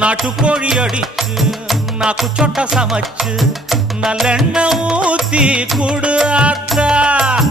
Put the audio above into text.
நாட்டு கோழி அடிச்சு நாக்கு சொட்ட சமைச்சு நல்லெண்ணெய் ஊத்தி குடு.